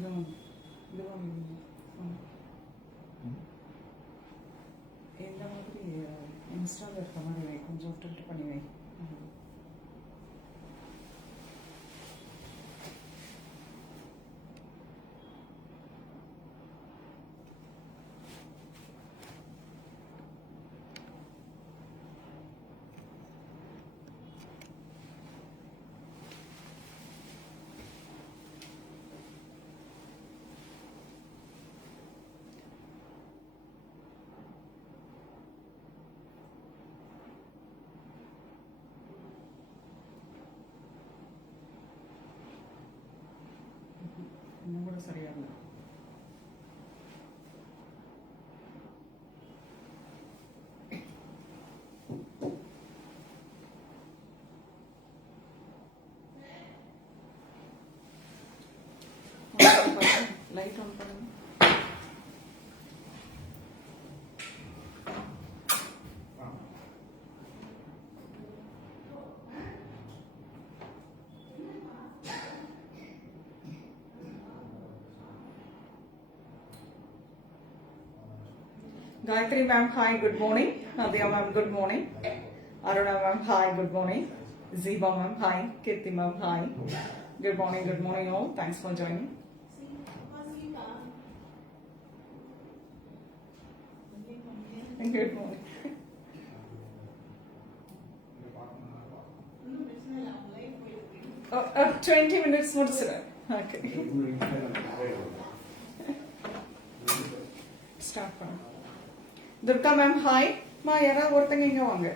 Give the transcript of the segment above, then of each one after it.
கொஞ்சம் இதுவாக இந்த மாதிரி இன்ஸ்டாவில் இருக்க மாதிரி வை, கொஞ்சம் ஃபில்டர் பண்ணி வை. இன்னும் கூட சரியா இல்லை. லைட் ஆன் பண்ணுங்க. Gayatri ma'am, hi, good morning. Nadia ma'am, good morning. Aruna ma'am, hi, good morning. Ziba ma'am, hi. Kirti ma'am, hi. Good morning all. Thanks for joining. Good morning. 20 minutes முடிச்சிடுறேன். Okay. Start பண்ணு. Durga ma'am hi. மா யாராவது ஒருத்தங்க இங்க வாங்க.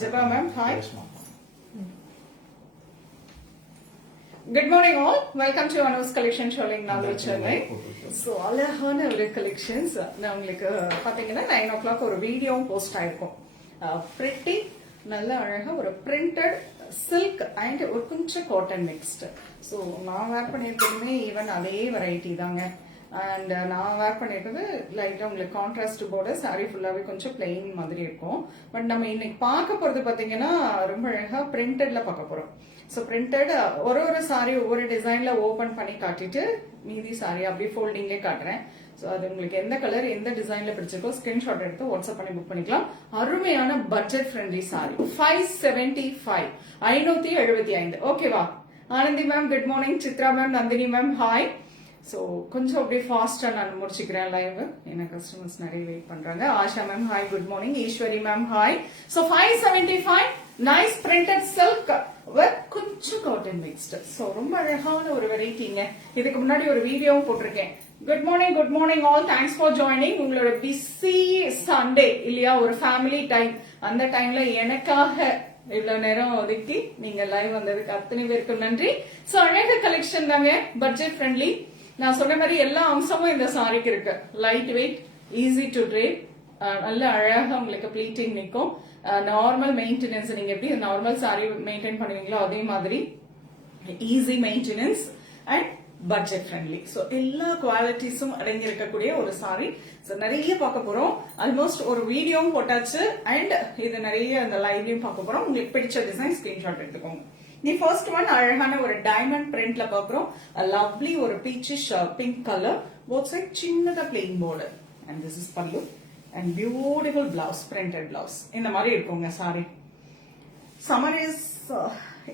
Jeba ma'am hi. Good morning all. Welcome to Anu's collection ஷோலிங் நாகை Chennai. So அழகான ஒரு கலெக்ஷன்ஸ் நான் உங்களுக்கு பார்த்தீங்கன்னா 9 o'clock ஒரு வீடியோவும் போஸ்ட் ஆயிருக்கும். பிரிட்டி நல்ல அழகா ஒரு பிரிண்டட் சில்க் அண்ட் ஒரு கொஞ்சம் காட்டன் மிக்ஸ்டு. ஸோ நான் வேர் பண்ணியிருக்கதுமே ஈவன் அதே வெரைட்டி தாங்க. அண்ட் நான் வேர் பண்ணியிருக்கிறது லைட்டாக உங்களுக்கு கான்ட்ராஸ்ட் பார்டர், சாரி ஃபுல்லாகவே கொஞ்சம் பிளெயின் மாதிரி இருக்கும். பட் நம்ம இன்னைக்கு பார்க்க போகிறது பார்த்தீங்கன்னா ரொம்ப அழகாக பிரிண்டட்ல பார்க்க போகிறோம். ஸோ பிரிண்டட் ஒரு சாரி ஒவ்வொரு டிசைன்ல ஓப்பன் பண்ணி காட்டிட்டு மீதி சாரி அப்படியே ஃபோல்டிங்லேயே காட்டுறேன். ஸோ அது உங்களுக்கு எந்த கலர் எந்த டிசைன்ல பிடிச்சிருக்கோ ஸ்கிரீன்ஷாட் எடுத்து வாட்ஸ்அப் பண்ணி புக் பண்ணிக்கலாம். அருமையான பட்ஜெட் ஃப்ரெண்ட்லி சாரி 575 575. ஓகேவா? Anandhi ma'am good morning. Chitra ma'am, Nandhini ma'am hi. So கொஞ்சம் அப்படியே ஃபாஸ்டா நான் முடிச்சுக்கிறேன் லைவ், ஏன்னா கஸ்டமர்ஸ் நிறைய வெயிட் பண்றாங்க. Asha ma'am hi, good morning. Eswari ma'am hi. So 575 nice printed silk with கொஞ்சம் காட்டன் மிக்ஸ்டு. ஸோ ரொம்ப அழகான ஒரு வெரைட்டிங்க. இதுக்கு முன்னாடி ஒரு வீடியோவும் போட்டிருக்கேன். Good morning all. Thanks for joining. உங்களோட பிஸி சண்டே இல்லையா, ஒரு ஃபேமிலி டைம், அந்த டைம்ல எனக்காக இவ்வளவு நேரம் ஒதுக்கி நீங்க லைவ் வந்ததுக்கு அத்தனை பேருக்கு நன்றி. சோ அழகு கலெக்ஷன் தாங்க, பட்ஜெட் ஃப்ரெண்ட்லி. நான் சொன்ன மாதிரி எல்லா அம்சமும் இந்த சாரிக்கு இருக்கு. Light weight, easy to drape, நல்ல அழகா உங்களுக்கு ப்ளீட்டிங் நிற்கும். நார்மல் மெயின்டெனன்ஸ், நீங்க எப்படி நார்மல் சாரி மெயின்டைன் பண்ணுவீங்களோ அதே மாதிரி easy maintenance and budget friendly. So எல்லா குவாலிட்டிஸும் அடங்கி இருக்கக்கூடிய ஒரு சாரி. ஸோ நிறைய பார்க்க போறோம். ஆல்மோஸ்ட் ஒரு வீடியோவும் போட்டாச்சு அண்ட் இது நிறைய அந்த லைவ்லயும் பார்க்க போறோம். உங்களுக்கு பிடிச்ச டிசைன் ஸ்கிரீன்ஷாட் எடுத்துக்கோங்க. தி ஃபர்ஸ்ட் ஒன் அழகான ஒரு டைமண்ட் பிரிண்ட்ல பாக்குறோம். லவ்லி ஒரு peachish pink colour, both side சின்னதா plain border and this is pallu and beautiful blouse, printed blouse இந்த மாதிரி இருக்குங்க சாரி. சம்மர் இஸ்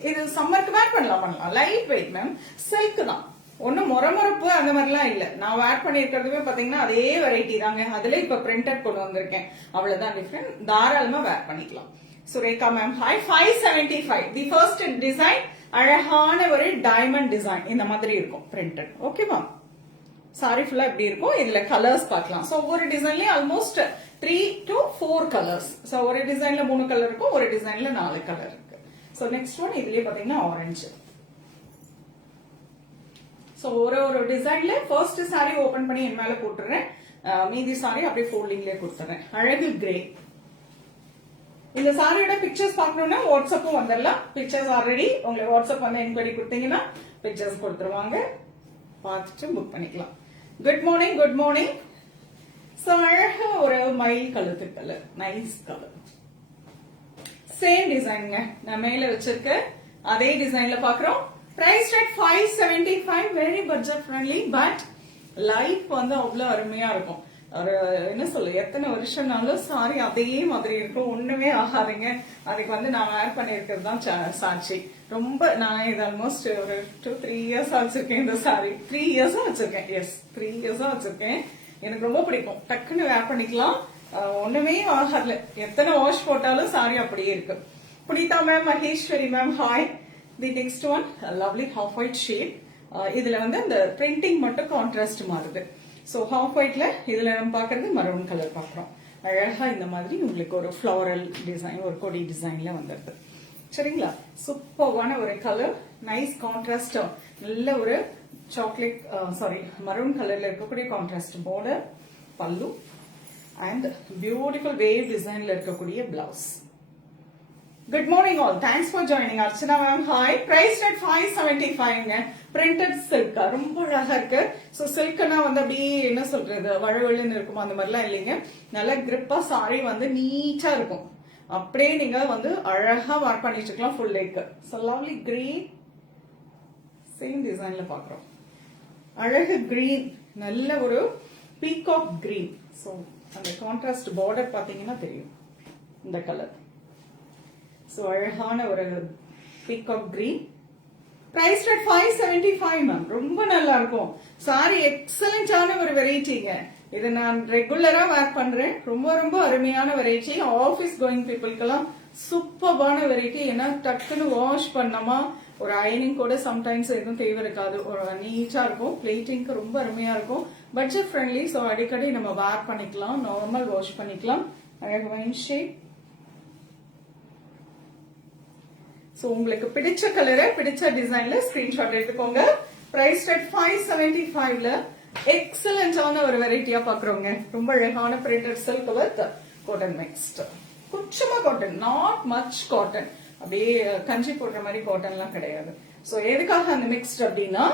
இது சம்மருக்கு வேர் பண்ணலாம். லைட் வெயிட் மேம், சில்க் தான், ஒன்னும் மொரமொரப்பு அந்த மாதிரிலாம் இல்ல. நான் வேர் பண்ணிருக்கிறதுமே பாத்தீங்கன்னா அதே வெரைட்டி தாங்க. அதுல இப்ப பிரிண்டட் கொண்டு வந்திருக்கேன், அவ்வளவுதான் டிஃபரெண்ட். தாராளமா வேர் பண்ணிக்கலாம். Surekha ma'am hi. 575 the first design அழகான ஒரு டைமண்ட் டிசைன் இந்த மாதிரி இருக்கும் பிரிண்டட். ஓகேவா? சாரி ஃபுல்லா இப்படி இருக்கும். இதுல கலர்ஸ் பார்க்கலாம். சோ ஒரு டிசைன்லயே ஆல்மோஸ்ட் 3 to 4 கலர்ஸ். சோ ஒரு டிசைன்ல 3 கலர் இருக்கும், ஒரு டிசைன்ல 4 கலர் இருக்கு. சோ நெக்ஸ்ட் ஒன் இதுலயே பாத்தீங்கன்னா ஆரஞ்சு. சோ ஒரு டிசைன்ல ஃபர்ஸ்ட் சாரி ஓபன் பண்ணி என் மேல போட்டுறேன், மீதி சாரி அப்படியே ஃபோல்டிங்லயே கொடுத்துறேன். அழகு கிரே. இந்த சாரியோட பிக்சர்ஸ் பார்க்கணும்னா வாட்ஸ்அப்பும் வந்துடலாம். பிக்சர்ஸ் ஆல்ரெடி உங்களுக்கு வாட்ஸ்அப் வந்து என்கொயரி கொடுத்தீங்கன்னா பிக்சர்ஸ் கொடுத்துருவாங்க, பார்த்துட்டு புக் பண்ணிக்கலாம். Good morning. சோ அழகா ஒரு மயில் கழுத்து கலர், நைஸ் கலர். சேம் டிசைனுங்க. நான் மேல வச்சிருக்க அதே டிசைன்ல பாக்குறோம். Price rate 575, very budget friendly. But life வந்து அவ்வளவு அருமையா இருக்கும். ஒரு என்ன சொல்ல, எத்தனை வருஷம்னாலும் சாரி அதே மாதிரி இருக்கும், ஒண்ணுமே ஆகாதுங்க. அதுக்கு வந்து நான் வேர் பண்ணிருக்கிறது தான் சாட்சி. ரொம்ப நான் இது ஆல்மோஸ்ட் ஒரு 2-3 இயர்ஸா வச்சிருக்கேன் இந்த சாரி. 3 இயர்ஸா வச்சிருக்கேன். எஸ், 3 இயர்ஸா வச்சிருக்கேன். எனக்கு ரொம்ப பிடிக்கும். டக்குன்னு வேர் பண்ணிக்கலாம், ஒண்ணுமே ஆகாதுல. எத்தனை வாஷ் போட்டாலும் சாரி அப்படியே இருக்கு. Punitha ma'am, Maheswari ma'am, hi. The next one lovely half white shade. இதுல வந்து அந்த பிரிண்டிங் மட்டும் கான்ட்ராஸ்ட் மாறுது. சோ ஹாஃப் ஒயிட்ல இதுல நம்ம பாக்குறது மரூன் கலர் பாக்குறோம். அழகா இந்த மாதிரி உங்களுக்கு ஒரு ஃபிளவரல் டிசைன், ஒரு கொடி டிசைன்ல வந்துருது. சரிங்களா? சூப்பர்வான ஒரு கலர், நைஸ் கான்ட்ராஸ்ட், நல்ல ஒரு சாக்லேட் மரூன் கலர்ல இருக்கக்கூடிய கான்ட்ராஸ்ட் பார்டர், பல்லு அண்ட் பியூட்டிஃபுல் வேவ் டிசைன்ல இருக்கக்கூடிய blouse. Good morning all. Thanks for joining. Archana ma'am, hi. Price at 575. Printed silk. ரொம்ப அழகா இருக்கு. So silkனா வந்து அப்படியே என்ன சொல்றது, வழுவழுன்னு இருக்கும் அந்த மாதிரிலாம் இல்லைங்க. நல்ல கிரிப்பா சாரி வந்து நீட்டா இருக்கும். அப்படியே நீங்க வந்து அழகா வார் பண்ணிட்டு இருக்கலாம் ஃபுல் லேக். So lovely green. சேம் டிசைன்ல பாக்குறோம். அழகு கிரீன், நல்ல ஒரு பீகாக் கிரீன். So அந்த கான்ட்ராஸ்ட் பார்டர் பாத்தீங்கன்னா தெரியும் இந்த கலர். சோ அழகான ஒரு peacock green. Price rate 575 ma'am. ரொம்ப நல்லா இருக்கும் சாரி. எக்ஸலண்டான ஒரு வெரைட்டிங்க. இதை நான் ரெகுலரா வேர் பண்றேன். ரொம்ப ரொம்ப அருமையான வெரைட்டி. ஆபீஸ் கோயிங் பீப்புளுக்கெல்லாம் சூப்பர்பான வெரைட்டி. ஏன்னா டக்குன்னு வாஷ் பண்ணமா, ஒரு அயனிங் கூட சம்டைம்ஸ் எதுவும் தேவை இருக்காது. ஒரு நீட்டா இருக்கும். பிளேட்டிங்க்கு ரொம்ப அருமையா இருக்கும். Budget friendly. சோ அடிக்கடி நம்ம வேர் பண்ணிக்கலாம், நார்மல் வாஷ் பண்ணிக்கலாம். அழகு வைன் ஷேட். சோ உங்களுக்கு பிடிச்ச கலரை பிடிச்ச டிசைன்ல ஸ்கிரீன்ஷாட் எடுத்துக்கோங்க. பிரைஸ் ரேட் 575ல எக்ஸலண்டான ஒரு வெரைட்டியா பாக்குறோங்க. ரொம்ப அழகான printed silk with cotton mixed. கொஞ்சமா காட்டன், நாட் மச் காட்டன். அப்படியே கஞ்சி போடுற மாதிரி காட்டன்லாம் கிடையாது. சோ எதுக்காக அந்த மிக்ஸ்ட் அப்படின்னா,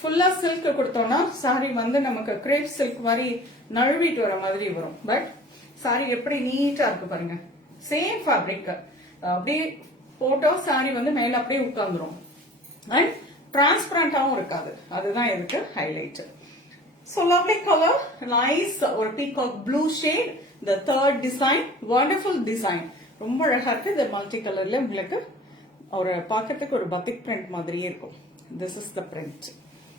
ஃபுல்லா சில்க் கொடுத்தோம்னா சாரி வந்து நமக்கு கிரேப் சில்க் மாதிரி நழுவிட்டு வர மாதிரி வரும். பட் சாரி எப்படி நீட்டா இருக்கு பாருங்க. சேம் ஃபேப்ரிக், அப்படியே போட்டோ சாரி வந்து மேல அப்படியே உட்கார்ந்துரும். அண்ட் டிரான்ஸ்பரண்டாவும் இருக்காது. அதுதான் இதுக்கு highlight. So lovely colour, nice ஒரு peacock blue shade. The third design, wonderful design. ரொம்ப அழகா இருக்கு. இந்த மல்டி கலர்ல உங்களுக்கு ஒரு பாக்கிறதுக்கு ஒரு பத்திக் பிரிண்ட் மாதிரியே இருக்கும். This is the print.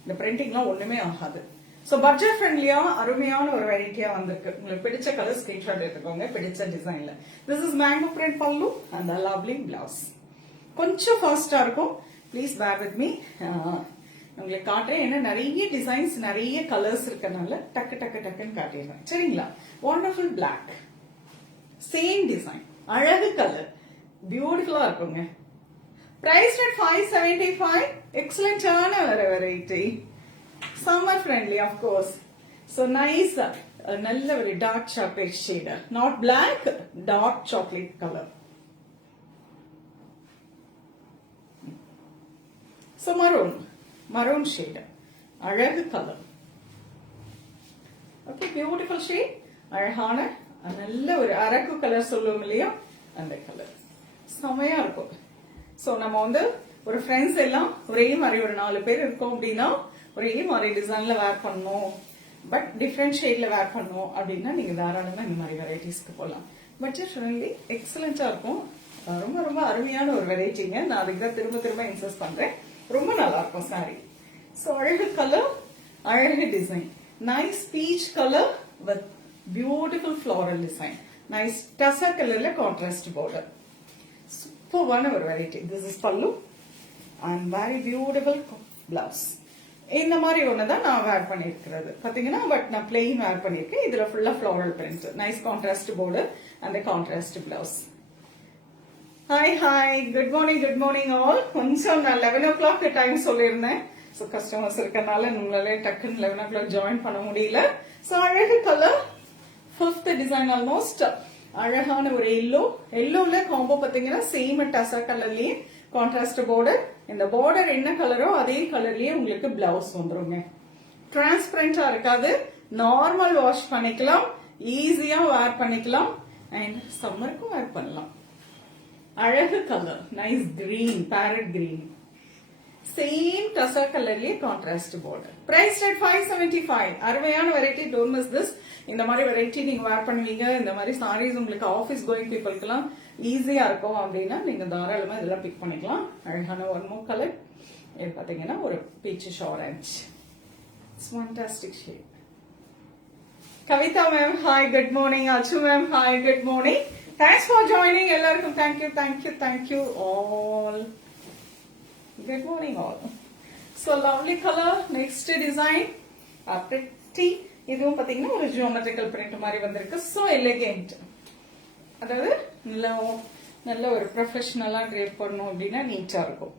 இந்த பிரிண்டிங்லாம் ஒண்ணுமே ஆகாது. சோ பட்ஜெட் ஃப்ரெண்ட்லியா அருமையான ஒரு வெரைட்டியா வந்திருக்கு. உங்களுக்கு பிடிச்ச கலர் ஸ்கிரீன்ஷாட் எடுத்துக்கோங்க, பிடிச்ச டிசைன்ல. திஸ் இஸ் மேங்கோ பிரிண்ட் பல்லு அண்ட் லவ்லி பிளவுஸ். கொஞ்சம் ஃபாஸ்டா இருக்கும், ப்ளீஸ் பேர் வித் மீ. உங்களுக்கு காட்டுறேன். ஏன்னா நிறைய டிசைன்ஸ், நிறைய கலர்ஸ் இருக்கனால டக்கு டக்கு டக்குன்னு காட்டிடுறேன். சரிங்களா? வண்டர்ஃபுல் பிளாக், சேம் டிசைன், அழகு கலர், பியூட்டிஃபுல்லா இருக்குங்க. Price rate 575. எக்ஸலண்டான ஒரு variety, summer friendly of course. So nice, நல்ல ஒரு dark chocolate shade, not black, dark chocolate color. So maroon shade, அழகு color. Okay, beautiful shade, அழகான நல்ல ஒரு அரக்கு கலர் சொல்லுவோம் இல்லையா, அந்த கலர் செமையா இருக்கும். சோ நம்ம வந்து ஒரு ஃப்ரெண்ட்ஸ் எல்லாம் ஒரே மாதிரி ஒரு 4 பேர் இருக்கோம் அப்படின்னா ஒரே மாதிரி டிசைன்ல வேர் பண்ணணும், பட் டிஃப்ரெண்ட் ஷேட்ல வேர் பண்ணணும் அப்படின்னா நீங்க தாராளமா இந்த மாதிரி வெரைட்டிஸ்க்கு போகலாம். பட்ஜெட் ஃப்ரெண்ட்லி, எக்ஸலண்டா இருக்கும். ரொம்ப ரொம்ப அருமையான ஒரு வெரைட்டிங்க. நான் அதுக்கு தான் திரும்ப திரும்ப இன்சஸ்ட் பண்றேன். ரொம்ப நல்லா இருக்கும் சாரி. சோ அழகு கலர், அழகு design, nice peach colour with beautiful floral design, nice tussar கலர்ல கான்ட்ராஸ்ட் பார்டர். சூப்பர்வான ஒரு variety. This is pallu and very beautiful blouse. இந்த மாதிரி ஒண்ணுதான் நான் வேர் பண்ணிருக்கிறது பாத்தீங்கன்னா. பட் நான் பிளெயின் வேர் பண்ணிருக்கேன். இதுல ஃபுல்லா floral print, nice contrast border அந்த contrast blouse. Hi, good morning all. கொஞ்சம் நான் 11 o'clock டைம் சொல்லியிருந்தேன். ஸோ கஸ்டமர்ஸ் இருக்கனால நம்மளால டக்குன்னு 11 o'clock ஜாயின் பண்ண முடியல. ஸோ அழகு கலர், 5th டிசைன் ஆல்மோஸ்ட். அழகான ஒரு எல்லோல காம்போ பாத்தீங்கன்னா சேம் டசா கலர்லயே கான்ட்ராஸ்ட் பார்டர். இந்த பார்டர் என்ன கலரோ அதே கலர்லயே உங்களுக்கு பிளவுஸ் வந்துருங்க. டிரான்ஸ்பரண்டா இருக்காது, நார்மல் வாஷ் பண்ணிக்கலாம், ஈஸியா வேர் பண்ணிக்கலாம், அண்ட் சம்மருக்கும் வேர் பண்ணலாம். அழகு colour, nice green, parrot green. Same tussar கலர்லயே கான்ட்ராஸ்ட் border. Price at 575. அருமையான வெரைட்டி, டோன்ட் மிஸ் திஸ். இந்த மாதிரி வெரைட்டி நீங்க வேர் பண்ணுவீங்க, இந்த மாதிரி சாரீஸ் உங்களுக்கு ஆஃபீஸ் கோயிங் பீப்புளுக்குலாம் ஈஸியா இருக்கும் அப்படின்னா நீங்க தாராளமா இதெல்லாம் பிக் பண்ணிக்கலாம். அழகான ஒன் மோர் கலர், இது பாத்தீங்கன்னா ஒரு peachish orange. It's fantastic shade. Kavitha ma'am hi, good morning. Achu ma'am hi, good morning. Thanks for joining. எல்லாருக்கும் thank you all. Good morning all. So lovely color. Next design, pretty. இதுவும் பாத்தீங்கன்னா ஒரு geometrical print மாதிரி வந்திருக்கு. So elegant. அதாவது நல்ல ஒரு ப்ரொஃபஷனலா drape பண்ணணும் அப்படின்னா நீட்டா இருக்கும்.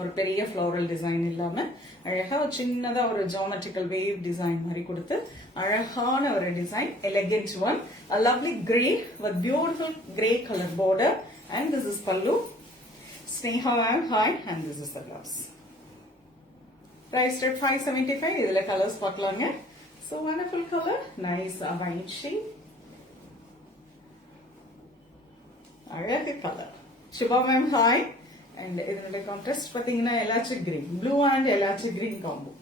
ஒரு பெரிய ஃப்ளோரல் டிசைன் இல்லாம அழகா ஒரு சின்னதா ஒரு ஜியோமெட்ரிக்கல் வேவ் டிசைன் மாதிரி கொடுத்து அழகான ஒரு design, elegant one. A lovely grey with beautiful grey color border, and this is pallu. Sneha ma'am, hi, and this is the blouse. Price at 575. இதுல கலர்ஸ் பார்க்கலாங்க. So wonderful color, nice wine shade. அழகு colour. Shubha ma'am, hi, and இதனுடைய contrast பாத்தீங்கன்னா elaichi green, blue and elaichi green combo.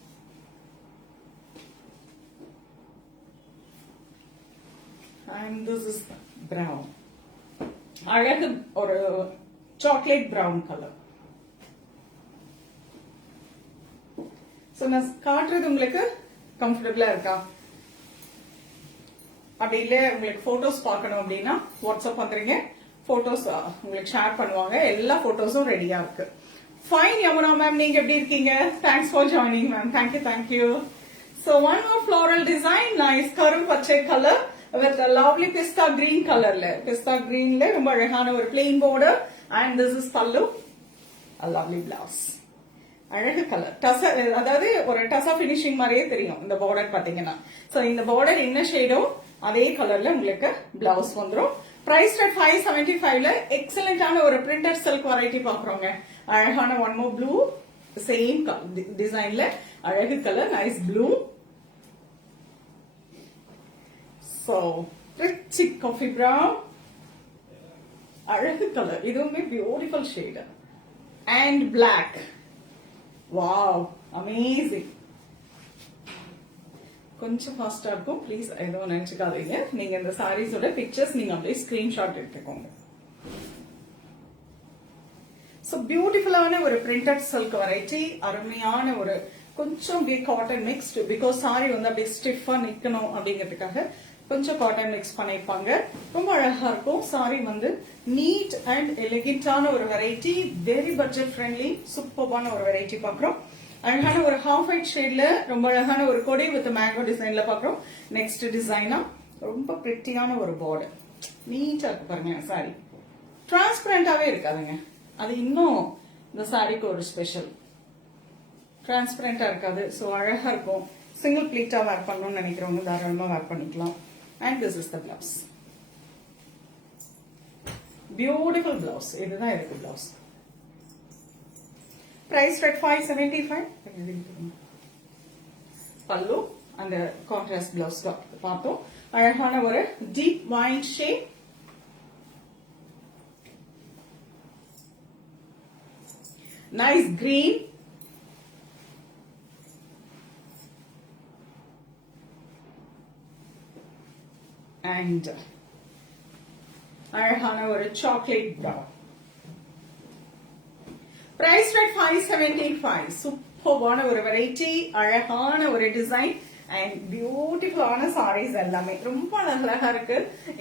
And this is brown. அழகு ஒரு chocolate brown colour. So நான் காட்டுறது உங்களுக்கு கம்ஃபர்டபிளா இருக்கா? அப்படி இல்ல உங்களுக்கு போட்டோஸ் பார்க்கணும் அப்படின்னா வாட்ஸ்அப் பண்றீங்க, போட்டோஸ் உங்களுக்கு ஷேர் பண்ணுவாங்க. எல்லா போட்டோஸும் ரெடியா இருக்கு. ஃபைன் யமுனா மேம், நீங்க எப்படி இருக்கீங்க? Thanks for joining ma'am. Thank you. So one more floral design, nice கரும் பச்சை colour with a lovely pista green colorல, pista greenல ரொம்ப அழகான ஒரு plain border, and this is pallu, a lovely blouse. அழகு கலர், டசா, அதாவது ஒரு டசா ஃபினிஷிங் மாதிரியே தெரியும் இந்த border பாத்தீங்கன்னா. சோ இந்த border என்ன ஷேடோ அதே கலர்ல உங்களுக்கு பிளவுஸ் வந்துரும். பிரைஸ் at 575ல எக்ஸலென்ட்டான ஒரு பிரிண்டட் சில்க் வெரைட்டி பாக்குறோங்க. அழகான ஒன் மோர் ப்ளூ, சேம் டிசைன்ல அழகு colour, nice blue. So, pretty coffee brown. அழகு கலர், இதுவுமே beautiful shade. And black. Wow, amazing. கொஞ்சம் ஃபாஸ்டா இருக்கும், ப்ளீஸ் எதுவும் நினைச்சுக்காதீங்க. நீங்க இந்த சாரீஸோட பிக்சர்ஸ் நீங்க அப்படியே ஸ்கிரீன்ஷாட் எடுத்துக்கோங்க. So, பியூட்டிஃபுல்லான ஒரு பிரிண்டட் சில்க் வெரைட்டி, அருமையான ஒரு கொஞ்சம் காட்டன் மிக்ஸ்டு, பிகாஸ் சாரி வந்து அப்படியே ஸ்டிஃபா நிக்கணும் அப்படிங்கிறதுக்காக கொஞ்சம் காட்டன் மிக்ஸ் பண்ணிருப்பாங்க. ரொம்ப அழகா இருக்கும். சாரி வந்து நீட் அண்ட் எலிகென்டான ஒரு வெரைட்டி, வெரி பட்ஜெட் ஃப்ரெண்ட்லி, சூப்பர்பான ஒரு வெரைட்டி பாக்குறோம். அழகான ஒரு ஹாஃப் ஒயிட் ஷேட்ல ரொம்ப அழகான ஒரு கொடி வித் மேங்கோ டிசைன்ல பாக்குறோம். நெக்ஸ்ட் டிசைனா ரொம்ப பிரிட்டியான ஒரு பார்டர், நீட்டா இருக்கு பாருங்க. சாரி டிரான்ஸ்பரண்டாவே இருக்காதுங்க, அது இன்னும் இந்த சாரிக்கு ஒரு ஸ்பெஷல். டிரான்ஸ்பரண்டா இருக்காது, சோ அழகா இருக்கும். சிங்கிள் பிளீட்டா வேர் பண்ணணும்னு நினைக்கிறவங்க தாராளமா வேர் பண்ணிக்கலாம். And this is the blouse. Beautiful blouse. இதுதான் இருக்கு blouse. Price at 575. பல்லு அந்த கான்ட்ராஸ்ட் blouse பார்த்தோம். அழகான ஒரு deep wine shade. Nice green. And அழகான ஒரு சாக்லேட் பிரவுன். Price rate 575. சூப்பர்வான ஒரு வெரைட்டி, அழகான ஒரு டிசைன் அண்ட் பியூட்டிஃபுல்லான சாரீஸ் எல்லாமே ரொம்ப அழகா இருக்கு.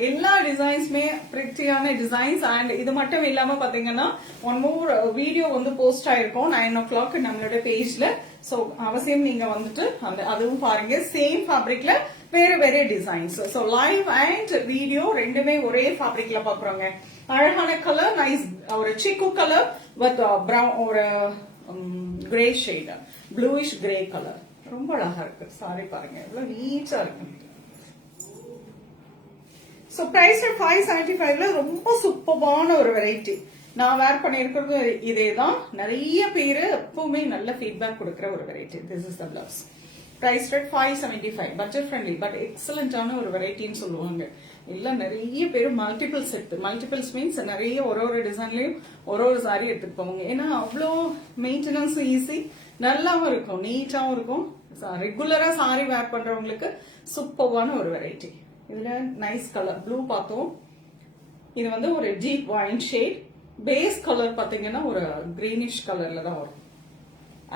எல்லா டிசைன்ஸுமே பிரிட்டியான டிசைன்ஸ். அண்ட் இது மட்டும் இல்லாம பாத்தீங்கன்னா ஒன் மோர் வீடியோ வந்து போஸ்ட் ஆயிருக்கும் 9 o'clock நம்மளோட பேஜ்ல. சோ அவசியம் நீங்க வந்துட்டு அதுவும் பாருங்க. சேம் ஃபேப்ரிக்ல வேற designs. So live and video ரெண்டுமே ஒரே ஃபேப்ரிக்ல பாக்குறோங்க. அழகான கலர், நைஸ் ஒரு சிக்கு கலர் வித் பிரவுன் ஒரு grey shade, bluish grey colour. ரொம்ப அழகா இருக்கு. சாரி பாருங்க எவ்வளவு நீட்டா இருக்கு. சோ பிரைஸ் 575ல ரொம்ப சூப்பர்பான ஒரு வெரைட்டி. நான் வேர் பண்ணிருக்கிறது இதேதான். நிறைய பேரு எப்பவுமே நல்ல ஃபீட்பேக் கொடுக்கிற ஒரு variety. This is the blouse. Price rate 575, budget friendly but எக்ஸலண்டான ஒரு வெரைட்டின்னு சொல்லுவாங்க. இல்ல நிறைய பேர் மல்டிபிள் செட், மல்டிபிள்ஸ் மீன்ஸ் நிறைய ஒரு டிசைன்லயும் ஒரு சாரி எடுத்துட்டு போவாங்க. ஏன்னா அவ்வளோ மெயின்டெனன்ஸும் ஈஸி, நல்லாவும் இருக்கும், நீட்டாவும் இருக்கும். ரெகுலரா சாரி வேர் பண்றவங்களுக்கு சூப்பர்வான ஒரு வெரைட்டி. இதுல நைஸ் கலர் ப்ளூ பார்த்தோம். இது வந்து ஒரு deep wine shade. Base colour பாத்தீங்கன்னா ஒரு கிரீனிஷ் கலர்ல தான் வரும்.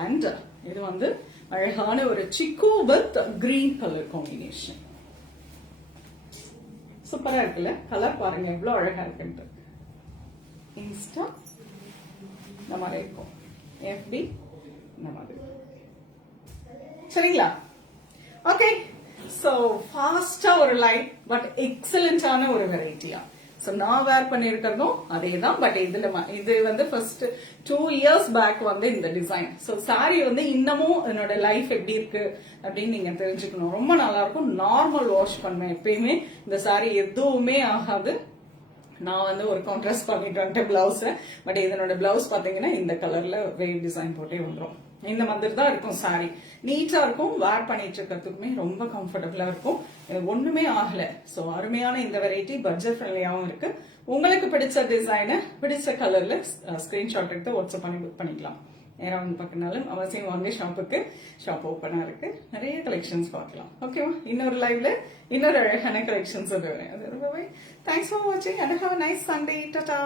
அண்ட் இது வந்து அழகான ஒரு சிக்கு வித் கிரீன் கலர் காம்பினேஷன். சூப்பரா இருக்குல்ல, கலர் பாருங்க எவ்வளவு அழகா இருக்குன்ட்டு. இன்ஸ்டா இந்த மாதிரி இருக்கும், எஃபி இந்த மாதிரி. சரிங்களா? ஓகே, சோ ஃபாஸ்டா ஒரு லைட் பட் எக்ஸலண்டான ஒரு வெரைட்டியா. சோ நான் வேர் பண்ணிருக்கிறதும் அதேதான். பட் இது வந்து ஃபர்ஸ்ட் 2 years பேக் வந்து இந்த டிசைன். சோ சாரி வந்து இன்னமும் என்னோட லைஃப் எப்படி இருக்கு அப்படின்னு நீங்க தெரிஞ்சுக்கணும். ரொம்ப நல்லா இருக்கும். நார்மல் வாஷ் பண்ணுவேன் எப்பயுமே. இந்த சாரி எதுவுமே ஆகாது. நான் வந்து ஒரு கான்ட்ராஸ்ட் பண்ணிட்டு வந்துட்டேன் பிளவுஸ். பட் இதனோட பிளவுஸ் பாத்தீங்கன்னா இந்த கலர்ல வேவ் டிசைன் போட்டே வந்துடும். இந்த மாதிரி தான் இருக்கும் சாரி. நீட்டா இருக்கும், வேர் பண்ணிட்டு இருக்கிறதுக்குமே ரொம்ப கம்ஃபர்டபுளா இருக்கும். ஒண்ணுமே ஆகல. சோ அருமையான இந்த வெரைட்டி பட்ஜெட் ஃப்ரெண்ட்லியாவும் இருக்கு. உங்களுக்கு பிடிச்ச டிசைனை பிடிச்ச கலர்ல ஸ்கிரீன்ஷாட் எடுத்து வாட்ஸ்அப் பண்ணி புக் பண்ணிக்கலாம். நேரம் வந்து பார்க்கனாலும் அவசியம் வாங்க ஷாப்புக்கு. ஷாப் ஓப்பனா இருக்கு, நிறைய கலெக்ஷன்ஸ் பார்க்கலாம். ஓகேவா? இன்னொரு லைவ்ல இன்னொரு அழகான கலெக்ஷன்ஸ் வருவேன். அது ரொம்பவே தேங்க்ஸ் ஃபார் வாட்சிங் and have a nice Sunday. Tata.